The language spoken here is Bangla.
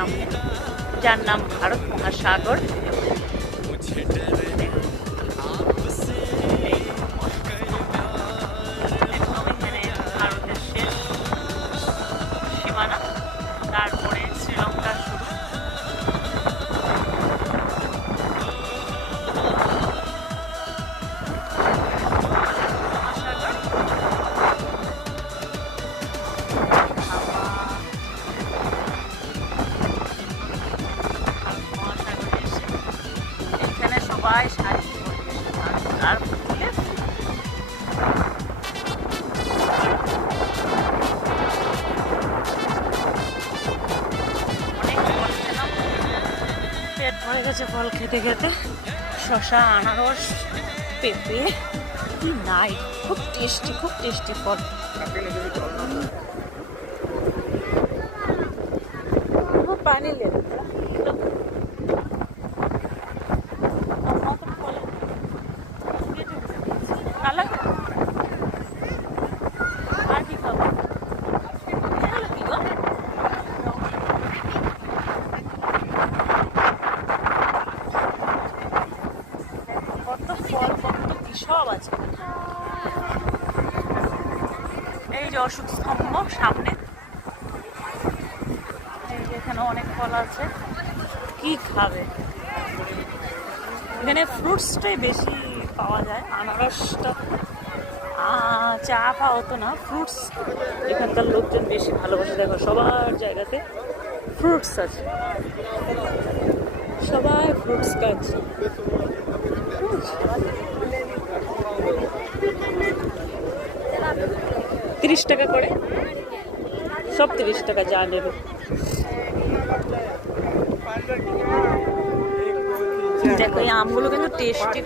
সামনে, যার নাম ভারত মহাসাগর। ভারতের শেষ সীমানা, তারপরে শ্রীলঙ্কার শুরু। এখানে সবাই শাড়ি আর ফুলে পেট ভরে গেছে ফল খেতে খেতে। শসা, আনারস, পেঁপে, কি নাই, খুব টেস্টি ফল। পানি লে আর কি খাবো? কি গো? কত ফল, কত কি সব আছে। এই যে অশোক স্তম্ভ সামনে, এই যে এখানে অনেক ফল আছে। কি খাবে? এখানে ফ্রুটসটাই বেশি পাওয়া যায়, আনারসটা চা পাওয়া তো না, ফ্রুটস এখানকার লোকজন বেশি ভালোবাসে। দেখো সবার জায়গাতে ফ্রুটস আছে, সবাই ফ্রুটস খাচ্ছে। 30 টাকা করে, সব 30 টাকা যা নেবে। দেখো এই আমগুলো কিন্তু টেস্টি।